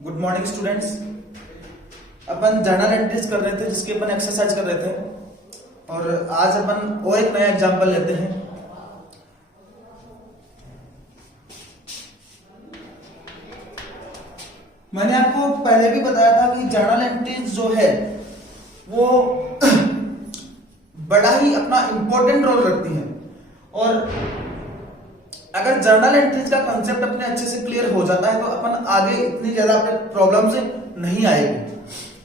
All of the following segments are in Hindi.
Good morning students. अपन जर्नल एंट्रीज कर रहे थे जिसकी अपन एक्सरसाइज कर रहे थे और आज अपन और एक नया एग्जांपल लेते हैं। मैंने आपको पहले भी बताया था कि जर्नल एंट्रीज जो है वो बड़ा ही अपना इंपॉर्टेंट रोल रखती है और अगर जर्नल एंट्रीज का कंसेप्ट अपने अच्छे से क्लियर हो जाता है तो अपन आगे इतनी ज्यादा अपने प्रॉब्लम से नहीं आएगी।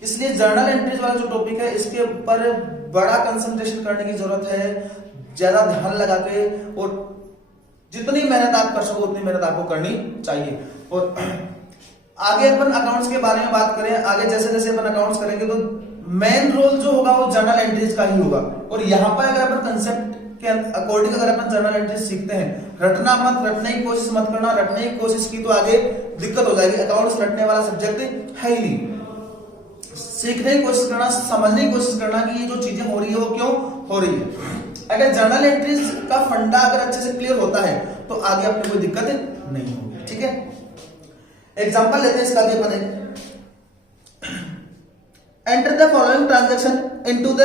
इसलिए जर्नल एंट्रीज वाला जो टॉपिक है इसके ऊपर बड़ा कंसंट्रेशन करने की जरूरत है, ज्यादा ध्यान लगा के, और जितनी मेहनत आप कर सको उतनी मेहनत आपको करनी चाहिए। और आगे अपन अकाउंट्स के बारे में बात करें, आगे जैसे जैसे अपन अकाउंट्स करेंगे तो मेन रोल जो होगा वो जर्नल एंट्रीज का ही होगा। और यहाँ पर अगर अपन कंसेप्ट के अकॉर्डिंग अगर अपन जर्नल एंट्रीज सीखते हैं, रटना मत, रटने की कोशिश मत करना। रटने की कोशिश की तो आगे दिक्कत हो जाएगी। अकाउंट्स रटने वाला सब्जेक्ट है ही नहीं। सीखने की कोशिश करना, समझने की कोशिश करना कि ये जो चीजें हो रही है वो क्यों हो रही है। अगर जर्नल एंट्रीज का फंडा अगर अच्छे से क्लियर होता है तो आगे अपने कोई दिक्कत नहीं होगी। ठीक है, एग्जांपल लेते हैं इसका भी अपन। Enter the following transaction into the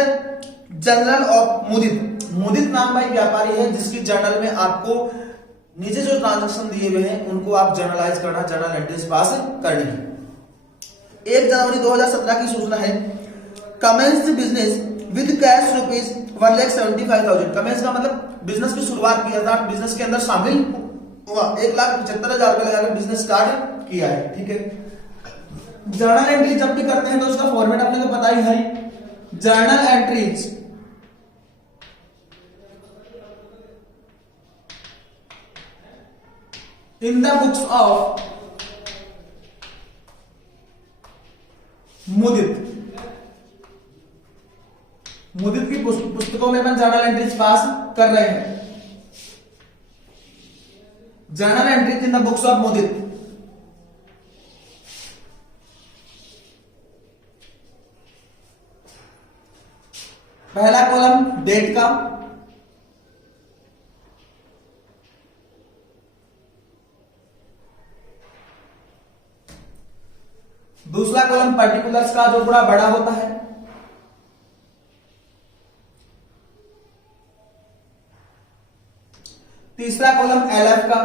journal of Mudit. Mudit नाम का एक व्यापारी है जिसकी जर्नल में आपको नीचे जो ट्रांजैक्शन दिए हुए हैं उनको आप जर्नलाइज करना, जर्नल एंट्रीज पास करनी है। 1 जनवरी 2017 की सूचना है। Commence business with cash rupees 1,75,000। Commence का मतलब बिजनेस की शुरुआत की, अर्थात बिजनेस के अंदर शामिल हुआ। 1,75,000 रुपए लगाकर बिजनेस स्टार्ट किया है। ठीक है, जर्नल एंट्री जब भी करते हैं तो उसका फॉर्मेट अपने को पता ही है। Journal entries in the books of Mudit. Mudit की पुस्तकों में अपन जर्नल एंट्रीज पास कर रहे हैं। Journal entries in the books of Mudit. पहला कॉलम डेट का, दूसरा कॉलम पर्टिकुलर्स का जो थोड़ा बड़ा होता है, तीसरा कॉलम एलएफ का,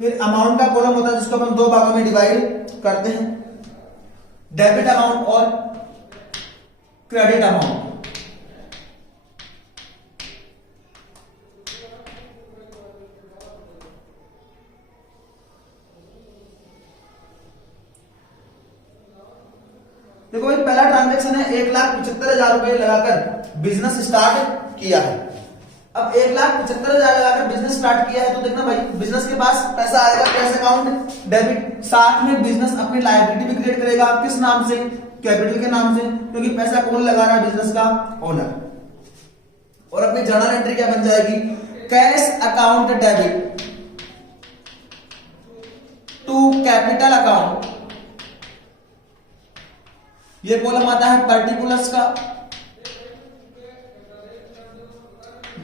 फिर अमाउंट का कॉलम होता है जिसको हम दो भागों में डिवाइड करते हैं, डेबिट अमाउंट और क्रेडिट अमाउंट। देखो भाई, पहला ट्रांजैक्शन है 1,75,000 रुपए लगाकर बिजनेस स्टार्ट किया है। अब 1,75,000 लगाकर बिजनेस स्टार्ट किया है तो देखना भाई, बिजनेस के पास पैसा आएगा, कैश अकाउंट डेबिट, साथ में बिजनेस अपनी लायबिलिटी भी क्रिएट करेगा। किस नाम से? कैपिटल के नाम से, क्योंकि पैसा कौन लगा रहा है? बिजनेस का ओनर। और अपनी जर्नल एंट्री क्या बन जाएगी? Cash account debit to capital account. ये कॉलम आता है पर्टिकुलर्स का।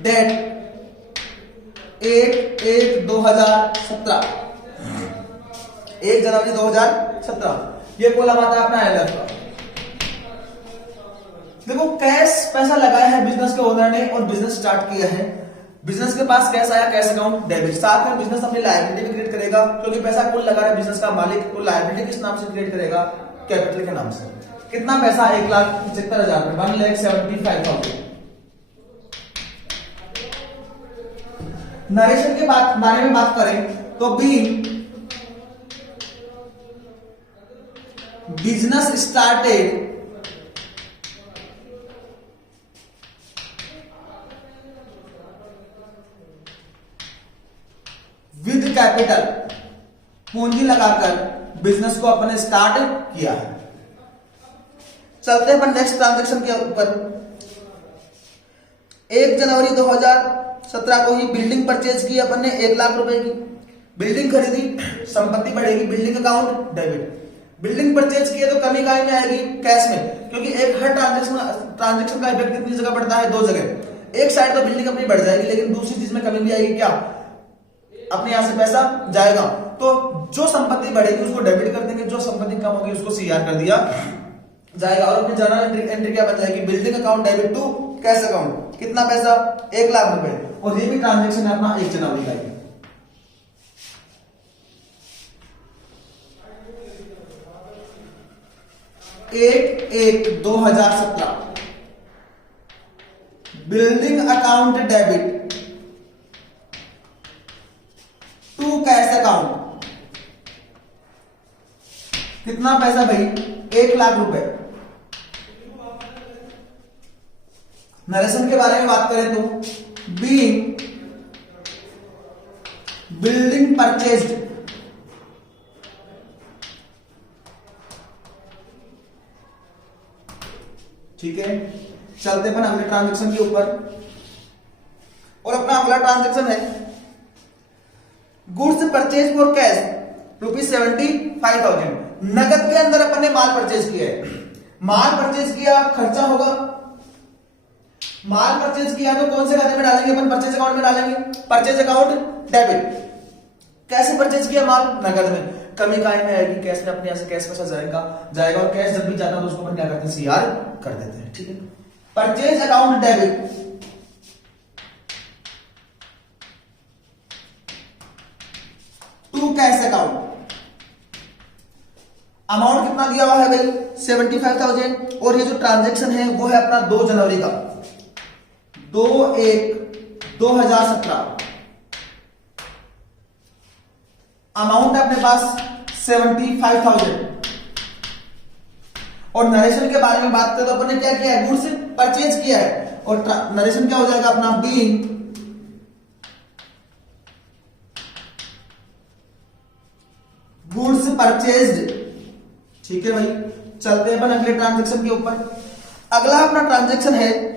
डेट 1/1/2017, 1 जनवरी 2017। ये कॉलम आता है अपना एलएफ का। देखो, कैश पैसा लगाया है बिजनेस के ओनर ने और बिजनेस स्टार्ट किया है। बिजनेस के पास कैश आया, कैश अकाउंट डेबिट। साथ में बिजनेस अपनी लायबिलिटी भी क्रिएट करेगा, क्योंकि पैसा कौन लगा रहा है? बिजनेस का मालिक। वो लायबिलिटी किस नाम से क्रिएट करेगा? कैपिटल के नाम से। कितना पैसा? 1,75,000 रुपए, 1,75,000। नरेशन के बारे में बात करें तो बिजनेस स्टार्टेड विद कैपिटल, पूंजी लगाकर बिजनेस को अपने स्टार्ट किया है। चलते हैं नेक्स्ट ट्रांजैक्शन के ऊपर। 1 जनवरी 2017 को ही बिल्डिंग परचेज की अपन ने 1,00,000 रुपए की। बिल्डिंग खरीदी, संपत्ति बढ़ेगी, building account debit. Building purchase की है तो कमी कहाँ में आएगी? कैश में, क्योंकि एक हर ट्रांजैक्शन का इफेक्ट कितनी जगह पड़ता है? 2 जगह। एक साइड तो बिल्डिंग अपनी बढ़ जाएगी, लेकिन दूसरी चीज में कमी भी आएगी। क्या? अपने यहां से पैसा जाएगा। तो जो संपत्ति बढ़ेगी उसको डेबिट कर देंगे, जो संपत्ति कम होगी उसको सीआर कर दिया जाएगा। और अपनी जर्नल एंट्री क्या बन जाएगी, building account debit to cash account, कितना पैसा 1 लाख रुपए, और ये भी ट्रांजेक्शन है अपना 1 जनवरी का ही। एक 1/1/2017 building account debit to cash account, कितना पैसा भाई 1 लाख रुपए। नरेशन के बारे में बात करें तो बीइंग बिल्डिंग परचेज्ड, ठीक है। चलते हैं अगले ट्रांजेक्शन के ऊपर, और अपना अगला ट्रांजेक्शन है गुड्स परचेज फॉर कैश ₹75,000। नगद के अंदर अपन ने माल परचेज किया है, माल परचेज किया, खर्चा होगा, माल परचेज किया तो कौन से खाते में डालेंगे अपन, परचेज अकाउंट में डालेंगे, परचेज अकाउंट डेबिट। कैसे परचेज किया माल, नगद में, कमी काय में आएगी, कैश में अपने यहां से कैश पैसा जाएगा, और कैश जब भी जाता है तो उसको अपन क्या करते हैं, सीआर कर देते हैं, ठीक है। Purchase account debit to cash account, amount कितना दिया हुआ है भाई 75,000, और ये जो ट्रांजैक्शन है वो है अपना 2 जनवरी का, 2/1/2017। अमाउंट है अपने पास 75,000, और नरेशन के बारे में बात करें तो अपन ने क्या किया है, गुड्स परचेज किया है, और नरेशन क्या हो जाएगा अपना बीइंग गुड्स परचेज्ड, ठीक है भाई। चलते हैं अपन अगले ट्रांजैक्शन के ऊपर। अगला अपना ट्रांजैक्शन है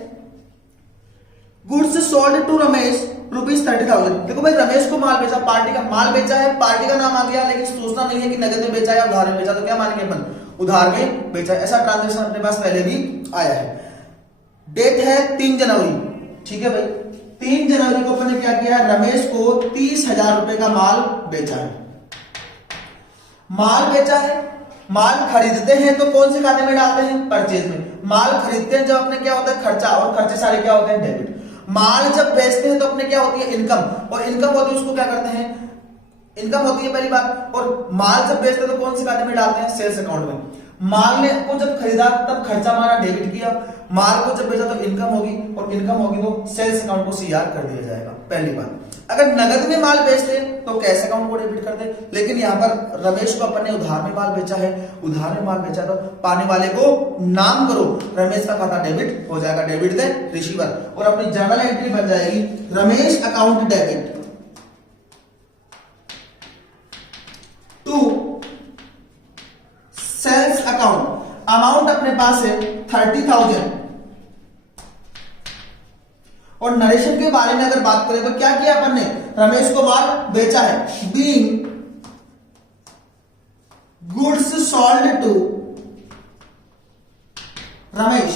गुड्स सोल्ड टू रमेश ₹30,000। देखो भाई रमेश को माल बेचा, पार्टी का माल बेचा है, पार्टी का नाम आ गया, लेकिन सोचना नहीं है कि नगद में बेचा या उधार में बेचा, तो क्या मानेंगे अपन, उधार में बेचा। ऐसा ट्रांजैक्शन अपने पास पहले भी आया है। डेट है 3 जनवरी, ठीक है भाई। 3 जनवरी को अपन ने क्या किया, रमेश को 30,000 रुपए का माल बेचा है। माल बेचा है, माल खरीदते हैं तो कौन से खाते में डालते हैं, परचेज में। माल खरीदते हैं जब अपने क्या होता है, खर्चा, और खर्चे सारे क्या होते हैं, डेबिट। माल जब बेचते हैं तो अपने क्या होती है, इनकम, और इनकम होती है उसको क्या करते हैं, इनकम होती है पहली बात। और माल जब बेचते हैं तो कौन से खाते में डालते हैं, सेल्स अकाउंट में। माल ने को जब खरीदा तब खर्चा हमारा डेबिट किया, माल को जब बेचा तो इनकम होगी, और इनकम होगी तो सेल्स अकाउंट को सीआर कर दिया जाएगा, पहली बात। अगर नगद में माल बेचते तो कैश अकाउंट को डेबिट कर दे, लेकिन यहां पर रमेश को अपन ने उधार में माल बेचा है, उधार में माल बेचा तो पाने वाले को नाम करो, रमेश का खाता डेबिट हो जाएगा, डेबिट दे रिसीवर, और अपनी जर्नल एंट्री बन जाएगी Ramesh account debit to sales account. Amount अपने पास है 30,000, और नरेशन के बारे में अगर बात करें तो क्या किया अपन ने, रमेश को माल बेचा है, being goods sold to Ramesh,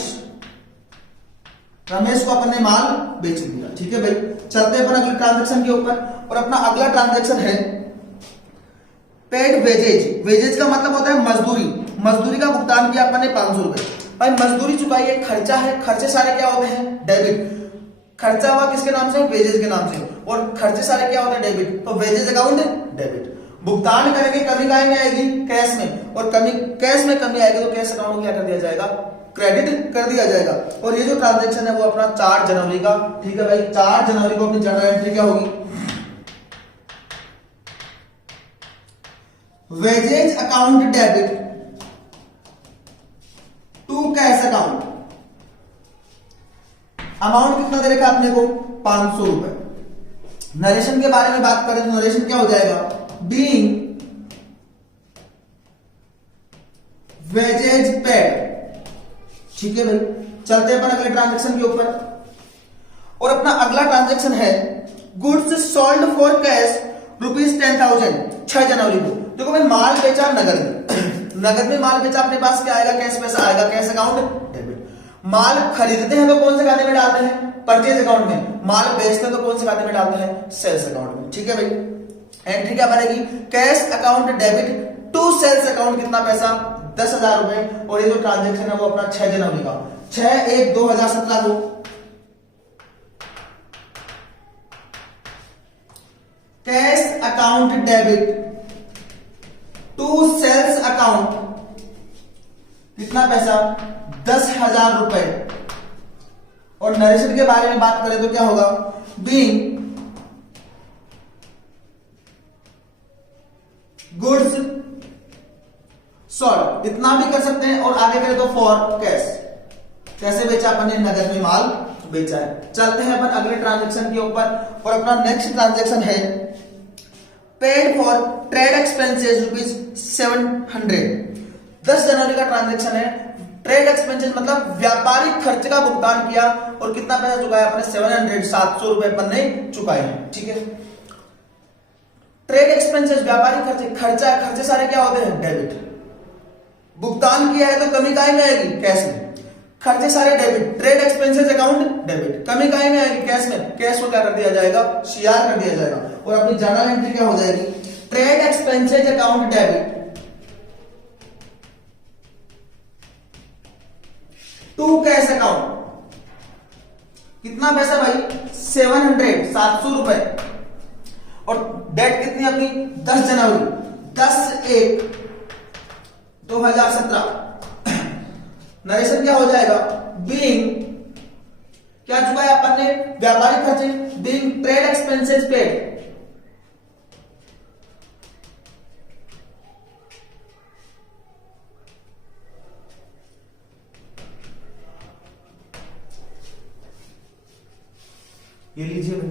Ramesh को अपन ने माल बेच दिया, ठीक है भाई। चलते हैं अपन अगले ट्रांजैक्शन के ऊपर, और अपना अगला ट्रांजैक्शन है पेड वेजेज। वेजेज का मतलब होता है मजदूरी, मजदूरी का भुगतान किया अपन ने 500 रुपए। भाई मजदूरी चुकाई है, खर्चा है, खर्चे सारे क्या होते हैं, डेबिट। खर्चा हुआ किसके नाम से, वेजेज के नाम से, और खर्चे सारे क्या होते हैं, डेबिट, तो वेजेज अकाउंट डेबिट। भुगतान करेंगे, कमी काय में आएगी, कैश में, और कमी कैश में कमी आएगी तो कैश अकाउंट को क्या कर दिया जाएगा, क्रेडिट कर दिया जाएगा। और ये जो ट्रांजैक्शन है वो अपना 4 जनवरी का, ठीक है भाई। 4 जनवरी को अपनी जर्नल एंट्री क्या होगी, wages account debit to cash account. Amount कितना दे रखा आपने को, 500 रुपए। नरेशन के बारे में बात करें तो नरेशन क्या हो जाएगा, बीइंग वेजेज पेड, ठीक है भाई। चलते हैं अपन अगले ट्रांजैक्शन के ऊपर, और अपना अगला ट्रांजैक्शन है गुड्स सोल्ड फॉर कैश ₹10,000, 6 जनवरी को। देखो भाई माल बेचा नगद में, नगद में माल बेचा, अपने पास क्या आएगा, कैश पैसा आएगा, कैश अकाउंट डेबिट। माल खरीदते हैं तो कौन से खाते में डालते हैं, परचेज अकाउंट में। माल बेचते हैं तो कौन से खाते में डालते हैं, सेल्स अकाउंट में, ठीक है भाई। एंट्री क्या बनेगी, cash account debit to sales account, कितना पैसा, 10,000 रुपए। और ये जो ट्रांजेक्शन है वो अपना 6 जनवरी का, 6/1/2017 को। Cash account debit to sales account, कितना पैसा, 10,000 रुपए। और नरेशन के बारे में बात करें तो क्या होगा, बीइंग गुड्स सॉल्ड, इतना भी कर सकते हैं। और आगे करें तो फॉर कैश, कैसे बेचा अपन ने, नगद में माल बेचा है। चलते हैं अपन अगले ट्रांजैक्शन के ऊपर, और अपना नेक्स्ट ट्रांजैक्शन है पेड फॉर ट्रेड एक्सपेंसेस ₹700। 10 जनवरी का ट्रांजैक्शन है। ट्रेड एक्सपेंसेस मतलब व्यापारिक खर्च का भुगतान किया, और कितना पैसा चुकाया अपने, 700 रुपए अपन ने चुकाए हैं, ठीक है। ट्रेड एक्सपेंसेस व्यापारिक खर्चे, खर्चे सारे क्या होते हैं, डेबिट। भुगतान किया है तो कमी काहे में आएगी, कैश में। खर्चे सारे debit, trade expenses account debit, कमी काहे में आएगी, कैश में। कैश को क्या कर दिया जाएगा, सीआर कर दिया जाएगा। और अपनी जर्नल एंट्री क्या हो जाएगी, trade expenses account debit to cash account, कितना पैसा भाई, 700 रुपए। और डेट कितनी अपनी, 10 जनवरी, 10/1/2017। नरेशन क्या हो जाएगा, बीइंग, क्या चुकाया अपन ने, व्यापारिक खर्चे, बीइंग ट्रेड एक्सपेंसेस पेड, ये लीजिए भाई।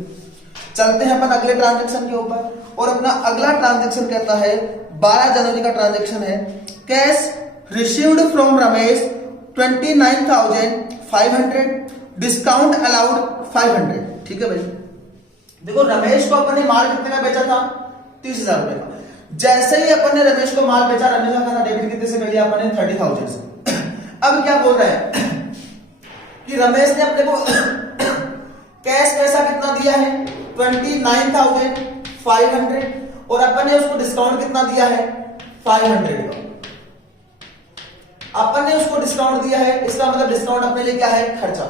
चलते हैं अपन अगले ट्रांजैक्शन के ऊपर, और अपना अगला ट्रांजैक्शन कहता है 12 जनवरी का ट्रांजैक्शन है। Cash received from Ramesh 29,500, discount allowed 500, ठीक है भाई। देखो रमेश को अपन ने माल कितने का बेचा था, 30,000 रुपए का। जैसे ही अपन ने रमेश को माल बेचा, रमेश का खाता डेबिट कितने से कर दिया अपन ने, 30,000 से। अब क्या बोल रहे हैं कि रमेश ने अपने को कैश पैसा कितना दिया है, 29,500, और अपन ने उसको डिस्काउंट कितना दिया है, 500 का। अपन ने उसको डिस्काउंट दिया है, इसका मतलब डिस्काउंट अपने लिए क्या है, खर्चा।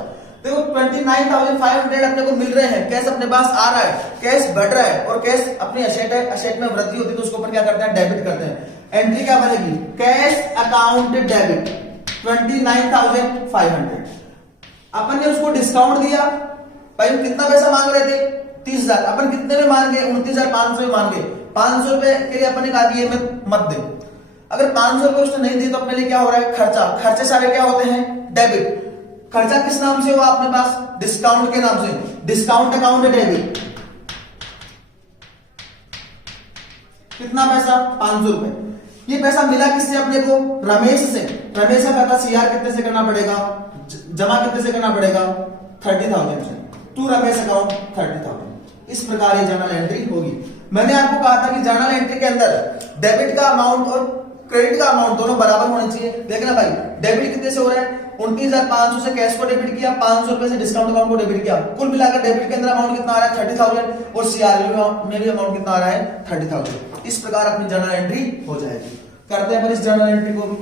देखो 29,500 अपने को मिल रहे हैं, कैश अपने पास आ रहा है, कैश बढ़ रहा है, और कैश अपनी असेट है, असेट में वृद्धि होती है तो उसको अपन क्या करते हैं, डेबिट करते हैं। एंट्री क्या बनेगी, कैश अकाउंट डेबिट 29,500। अपन ने उसको डिस्काउंट दिया, भाई हम कितना पैसा मांग रहे थे, 30,000, अपन कितने में मान गए, 29,500 में मान गए। 500 रुपए के लिए अपन ने कहा कि मत दे। अगर 500 रुपए उसने नहीं दी तो अपने लिए क्या हो रहा है, खर्चा। खर्चे सारे क्या होते हैं, डेबिट। खर्चा किस नाम से हुआ अपने पास, डिस्काउंट के नाम से, डिस्काउंट अकाउंट डेबिट। कितना पैसा, 500 रुपए। ये पैसा मिला किससे अपने को, रमेश से। रमेश का खाता सीआर कितने से करना पड़ेगा, जमा कितने से करना पड़ेगा, 30,000 से, टू रमेश अकाउंट 30,000। इस प्रकार ये जर्नल एंट्री होगी। मैंने आपको कहा था कि जर्नल एंट्री के अंदर डेबिट का अमाउंट और क्रेडिट का अमाउंट दोनों बराबर होने चाहिए। देखना भाई, डेबिट कितने से हो रहा है, 29,500 से कैश को डेबिट किया, 500 रुपए से डिस्काउंट अकाउंट को डेबिट किया। कुल मिलाकर डेबिट के अंदर अमाउंट कितना आ रहा है, 30,000, और सीआर में भी अमाउंट कितना आ रहा है, 30,000। इस प्रकार अपनी जर्नल एंट्री हो जाएगी। करते हैं इस जर्नल एंट्री को भी।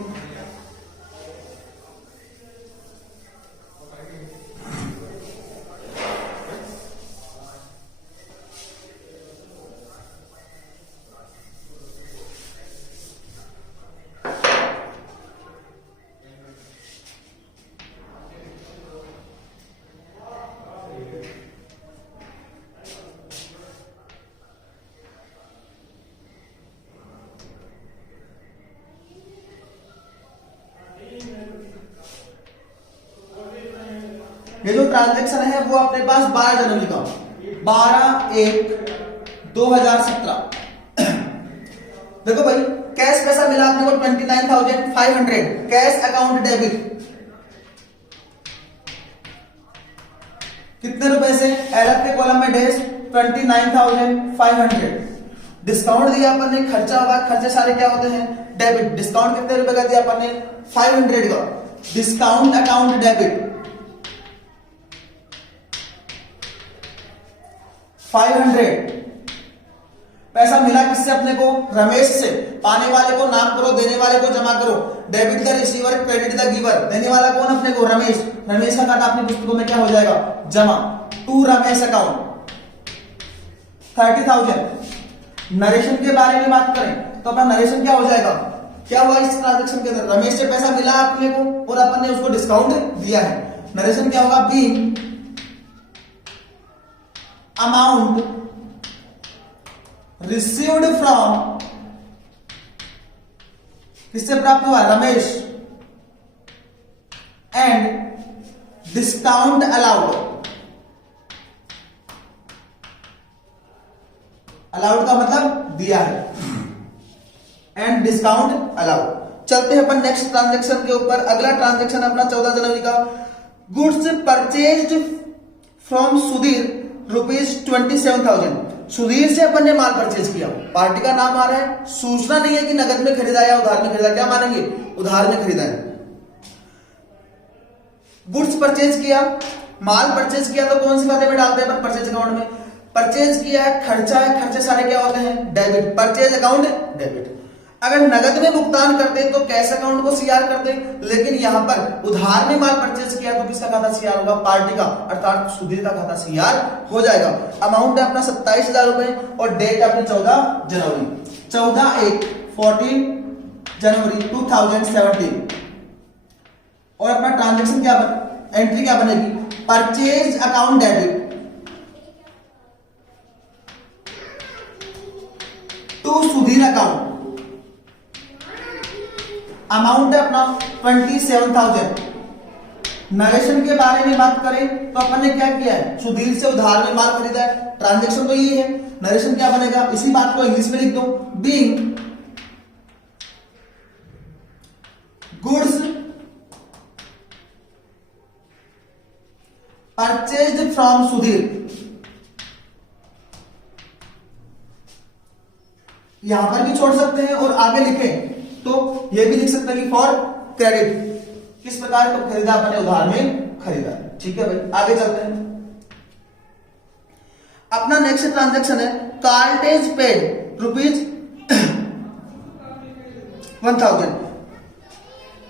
ये जो ट्रांजैक्शन है वो अपने पास 12 जनवरी का, 12/1/2017। देखो भाई, कैश पैसा मिला अपने को 29,500, कैश अकाउंट डेबिट कितने रुपए से, एडअप के कॉलम में डैश 29,500। डिस्काउंट दिया अपन ने, खर्चा होगा, खर्चे सारे क्या होते हैं, डेबिट। डिस्काउंट कितने रुपए का दिया अपन ने, 500 का। डिस्काउंट अकाउंट डेबिट 500, पैसा मिला किससे अपने को? रमेश से। पाने वाले को नाम करो, देने वाले को जमा करो। Debit the receiver, credit the giver. देने वाला कौन अपने को? रमेश। रमेश का खाता अपनी पुस्तकों में क्या हो जाएगा? जमा। To Ramesh account 30,000। नरेशन के बारे में बात करें तो अपना नरेशन क्या हो जाएगा? क्या हुआ इस ट्रांजेक्शन के अंदर? रमेश से पैसा मिला अपने को और अपन ने उसको डिस्काउंट दिया है। नरेशन क्या होगा? बीइंग अमाउंट रिसीव्ड फ्रॉम, किससे प्राप्त हुआ? Ramesh, and discount allowed. Allowed का मतलब दिया है, एंड डिस्काउंट अलाउड। चलते हैं अपन नेक्स्ट ट्रांजेक्शन के ऊपर। अगला ट्रांजेक्शन अपना 14 जनवरी का। Goods purchased from Sudhir ₹27,000। Sudhir से अपन ने माल परचेज किया। पार्टी का नाम आ रहा है, सूचना नहीं है कि नगद में खरीदा या उधार में खरीदा। क्या मानेंगे? उधार में खरीदा है। गुड्स परचेज किया, माल परचेज किया तो कौन से खाते में डालते हैं अपन? परचेज अकाउंट में। परचेज किया है, खर्चा है, खर्चे सारे क्या होते हैं? डेबिट। Purchase account debit. अगर नगद में भुगतान करते तो कैश अकाउंट को सीआर करते, लेकिन यहां पर उधार में माल परचेज किया तो किसका खाता सीआर होगा? पार्टी का, अर्थात सुधीर का खाता सीआर हो जाएगा। अमाउंट है अपना 27,000 रुपए और डेट है अपनी 14 जनवरी 14 जनवरी 2017। और अपना ट्रांजेक्शन क्या एंट्री क्या बनेगी? Purchase account debit to Sudhir account. Amount है अपना 27,000। नरेशन के बारे में बात करें तो अपन ने क्या किया है? सुधीर से उधार में माल खरीदा है। ट्रांजेक्शन तो यही है। नरेशन क्या बनेगा? इसी बात को इंग्लिश में लिख दो। Being goods purchased from Sudhir. यहां पर भी छोड़ सकते हैं और आगे लिखें तो ये भी लिख सकते हैं कि फॉर क्रेडिट, किस प्रकार का खरीदा? अपने उधार में खरीदा। ठीक है भाई, आगे चलते हैं। अपना नेक्स्ट ट्रांजैक्शन है कार्टेज पेड ₹1,000।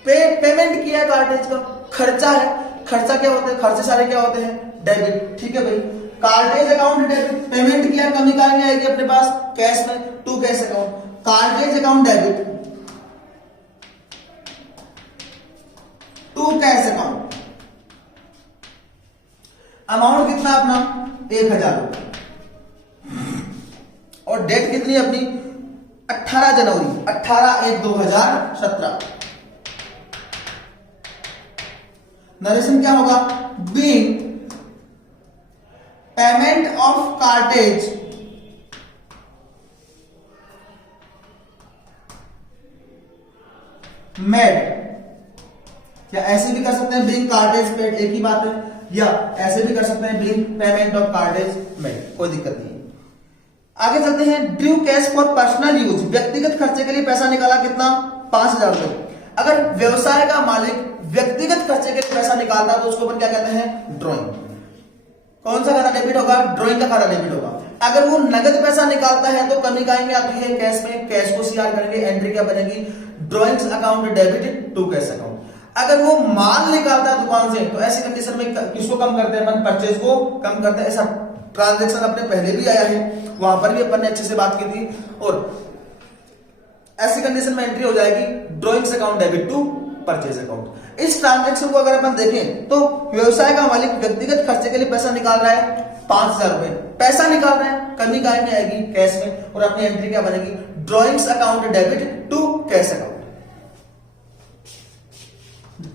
पेमेंट किया है कार्टेज का, खर्चा है। खर्चा क्या होता है? खर्चे सारे क्या होते हैं? डेबिट। ठीक है भाई, कार्टेज अकाउंट डेबिट। पेमेंट किया, कमी कहां में आएगी अपने पास? कैश में, to cash account. Cartage account debit to cash account. Amount कितना अपना? 1,000 रुपए। और डेट कितनी अपनी? 18 जनवरी 18/1/2017। नरेशन क्या होगा? Being payment of cartage made, या ऐसे भी कर सकते हैं बीइंग कार्टेज पेड, एक ही बात है। या ऐसे भी कर सकते हैं being payment of cartage made, कोई दिक्कत नहीं है। आगे चलते हैं। Due cash for personal use. व्यक्तिगत खर्चे के लिए पैसा निकाला, कितना? 5,000 रुपए। अगर व्यवसाय का मालिक व्यक्तिगत खर्चे के लिए पैसा निकालता है तो उसको अपन क्या कहते हैं? ड्रॉइंग। कौन सा खाता डेबिट होगा? ड्रॉइंग का खाता डेबिट होगा। अगर वो नगद पैसा निकालता है तो कमी कहां में आती है? कैश में। कैश को सीआर करेंगे, एंट्री क्या बनेगी? Drawings account debit to cash account. अगर वो माल निकालता है दुकान से तो ऐसी कंडीशन में किसको कम करते हैं? अपन परचेज को कम करते हैं। ऐसा ट्रांजैक्शन अपने पहले भी आया है, वहां पर भी अपन ने अच्छे से बात की थी। और ऐसी कंडीशन में एंट्री हो जाएगी drawings account debit to purchase account. इस ट्रांजैक्शन को अगर अपन देखें तो व्यवसाय का मालिक व्यक्तिगत खर्चे के लिए पैसा निकाल रहा है 5,000 रुपए। पैसा निकाल रहा है, कमी कहां में आएगी? कैश में। और अपनी एंट्री क्या बनेगी? Drawings account debit to cash account.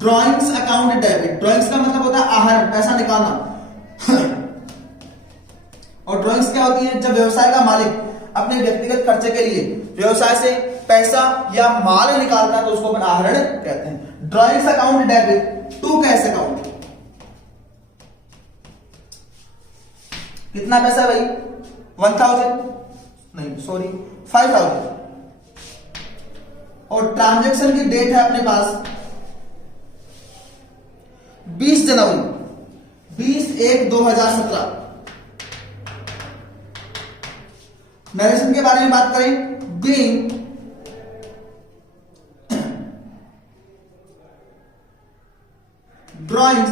Drawings account debit, drawings का मतलब होता है आहरण, पैसा निकालना। और ड्रॉइंग्स क्या होती है? जब व्यवसाय का मालिक अपने व्यक्तिगत खर्चे के लिए व्यवसाय से पैसा या माल निकालता है तो उसको अपन आहरण कहते हैं। Drawings account debit to cash account. कितना पैसा है भाई? 1,000 नहीं, सॉरी 5,000। और ट्रांजैक्शन की डेट है अपने पास 20 जनवरी 20/1/2017। नरेशन के बारे में बात करें, बीइंग ड्रॉइंग्स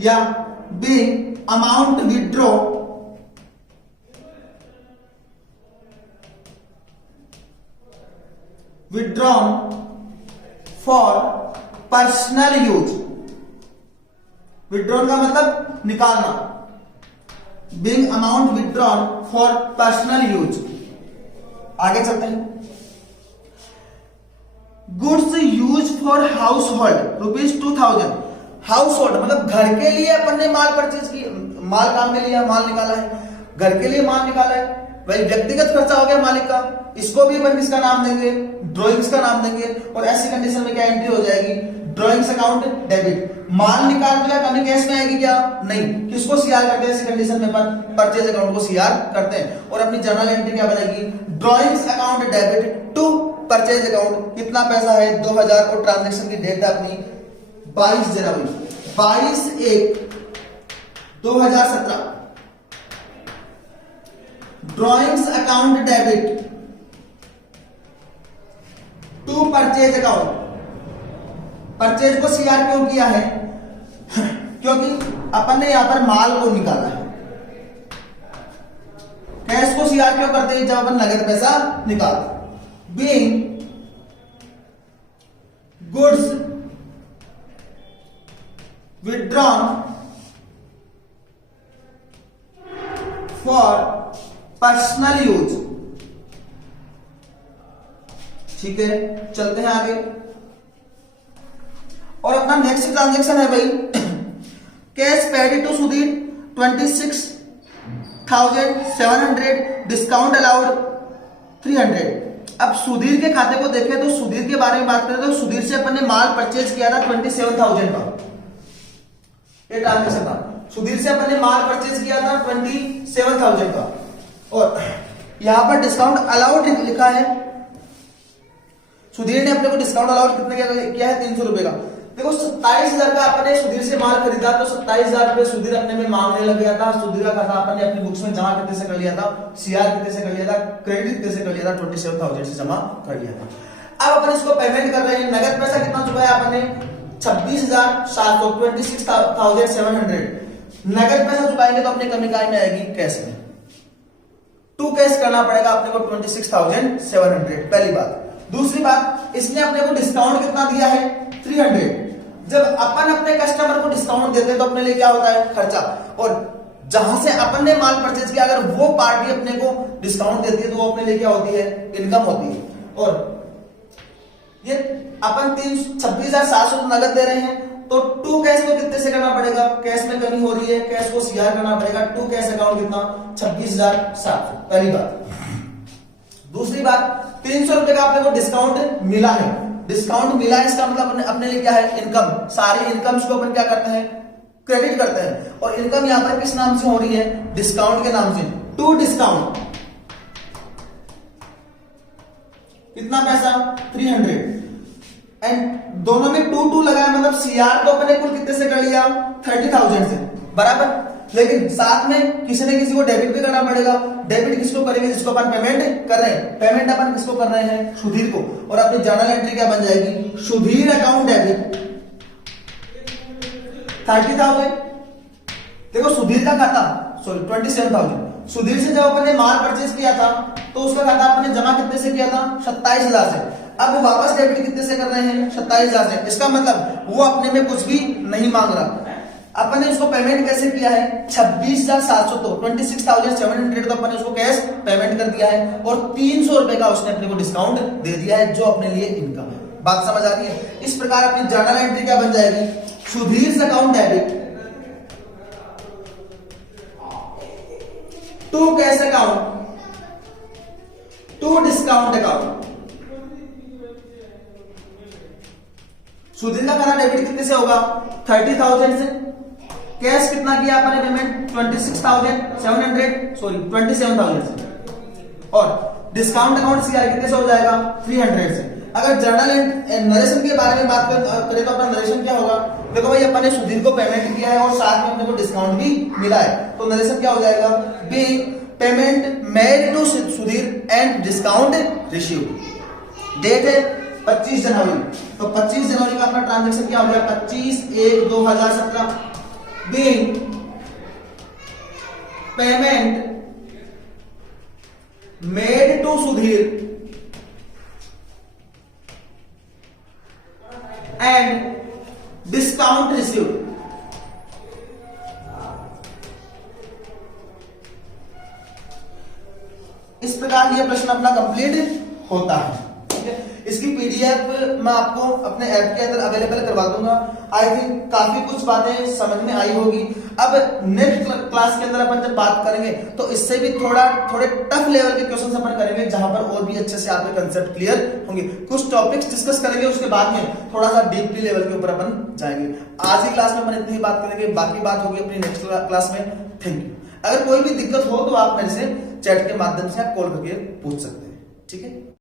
या being amount withdrawn for personal use. Withdrawn का मतलब निकालना, being amount withdrawn for personal use. आगे चलते हैं। Goods use for house hold ₹2000। House hold मतलब घर के लिए अपन ने माल परचेज किया, माल काम में लिया, माल निकाला है, घर के लिए माल निकाला है, वही व्यक्तिगत खर्चा हो गया मालिक का, इसको भी अपन किसका नाम देंगे, ड्रॉइंग्स का नाम देंगे। और ऐसी कंडीशन में क्या एंट्री हो जाएगी, ड्रॉइंग्स अकाउंट डेबिट। माल निकाल दिया, कमी कैश में आएगी क्या, नहीं, किसको सीआर करते हैं ऐसी कंडीशन में अपन, परचेज अकाउंट को सीआर करते हैं। और अपनी जर्नल एंट्री क्या बनेगी, drawings account debit to purchase account. कितना पैसा है 2000 और ट्रांजेक्शन की डेट है अपनी 22 जनवरी 22/1/2017। Drawings account debit to purchase account. Purchase को सीआर क्यों किया है, क्योंकि अपन ने यहां पर माल को निकाला है। कैश को सीआर क्यों करते हैं, जब अपन नगद पैसा निकालते। Being goods withdrawn for personal use. ठीक है, चलते हैं आगे। और अपना नेक्स्ट ट्रांजैक्शन है भाई, cash paid to Sudhir 26,700, discount allowed 300। अब सुधीर के खाते को देखें तो सुधीर के बारे में बात करें तो सुधीर से अपन ने माल परचेज किया था 27,000 का, ये ट्रांजैक्शन था। सुधीर से अपन ने माल परचेज किया था 27,000 का। और यहां पर डिस्काउंट अलाउड लिखा है, सुधीर ने अपने को डिस्काउंट अलाउड कितने किया है, 300 रुपए का। देखो 27,000 का अपने सुधीर से माल खरीदा तो 27,000 रुपए सुधीर अपने में मांगने लग गया था। सुधीर का खाता अपने अपनी बुक्स में जमा कितने से कर लिया था, सीआर कितने से कर लिया था, क्रेडिट कितने से कर लिया था, 27,000 से जमा कर लिया था। अब अपन इसको पेमेंट कर रहे हैं, नगद पैसा कितना चुकाया आपने 26,700, 26,700 नगद पैसा चुकाएंगे तो अपनी कमी काय में आएगी, कैश में। टू कैश करना पड़ेगा अपने को 26,700, पहली बात। दूसरी बात, इसने अपने को डिस्काउंट कितना दिया है 300। जब अपन अपने कस्टमर को डिस्काउंट देते हैं तो अपने लिए क्या होता है, खर्चा। और जहां से अपन ने माल परचेज किया अगर वो पार्टी अपने को डिस्काउंट देती है तो वो अपने लिए क्या होती है, इनकम होती है। और ये अपन 26,700 नगद दे रहे हैं तो टू कैश को कितने से करना पड़ेगा, कैश में कमी हो रही है, कैश को सीआर करना पड़ेगा। टू कैश अकाउंट कितना 26,700, पहली बात। दूसरी बात, 300 रुपए का अपने को डिस्काउंट मिला है। डिस्काउंट मिला है इसका मतलब अपने लिए क्या है, इनकम। सारी इनकम्स को अपन क्या करते हैं, क्रेडिट करते हैं। और इनकम यहां पर किस नाम से हो रही है, डिस्काउंट के नाम से। टू डिस्काउंट कितना पैसा 300 एंड दोनों में 2 लगा है, मतलब सीआर तो अपने कुल कितने से कर लिया 30,000 से, बराबर। लेकिन साथ में किसी ने किसी को डेबिट भी करना पड़ेगा। डेबिट किसको करेंगे, जिसको अपन पेमेंट कर रहे हैं। पेमेंट अपन किसको कर रहे हैं, सुधीर को। और अपनी जर्नल एंट्री क्या बन जाएगी, सुधीर अकाउंट डेबिट 30,000। देखो सुधीर का खाता, सॉरी 27,000। सुधीर से जब अपन ने माल परचेज किया था तो उसका खाता अपन ने जमा कितने से किया था, 27,000 से। अब वो वापस डेबिट कितने से कर रहे हैं, 27,000 से। इसका मतलब वो अपने में कुछ भी नहीं मांग रहा। अपन ने उसको पेमेंट कैसे किया है, 26,700, तो 26,700 तो अपन ने उसको कैश पेमेंट कर दिया है। और 300 रुपए का उसने अपने को डिस्काउंट दे दिया है, जो अपने लिए इनकम है। बात समझ आ रही है। इस प्रकार अपनी जर्नल एंट्री क्या बन जाएगी, Sudhir account debit to cash account to discount account. Sudhir का खाता डेबिट कितने से होगा, 30,000 से। कैश कितना किया आपने पेमेंट 26,700, सॉरी 27,000 से। और डिस्काउंट अकाउंट सीआर कितने से हो जाएगा, 300 से। अगर जर्नल एंड नरेशन के बारे में बात करें तो अपना नरेशन क्या होगा, देखो भाई अपन ने सुधीर को पेमेंट किया है और साथ में अपने को डिस्काउंट भी मिला है, तो नरेशन क्या हो जाएगा, be payment made to Sudhir and discount received. Date है 25 जनवरी, तो 25 जनवरी का अपना ट्रांजेक्शन क्या हो गया, 25/1/2017 being payment made to Sudhir and discount received. इस प्रकार यह प्रश्न अपना कंप्लीट होता है। ठीक है, इसकी पीडीएफ मैं आपको अपने ऐप के अंदर अवेलेबल करवा दूंगा। आई थिंक काफी कुछ बातें समझ में आई होगी। अब नेक्स्ट क्लास के अंदर अपन जब बात करेंगे तो इससे भी थोड़े टफ लेवल के क्वेश्चन अपन करेंगे, जहां पर और भी अच्छे से आपके कंसेप्ट क्लियर होंगे। कुछ टॉपिक्स डिस्कस करेंगे, उसके बाद में थोड़ा सा डीपली लेवल के ऊपर अपन जाएंगे। आज की क्लास में अपन इतनी ही बात करेंगे, बाकी बात होगी अपनी नेक्स्ट क्लास में। Thank you. अगर कोई भी दिक्कत हो तो आप मेरे से चैट के माध्यम से कॉल करके पूछ सकते हैं। ठीक है।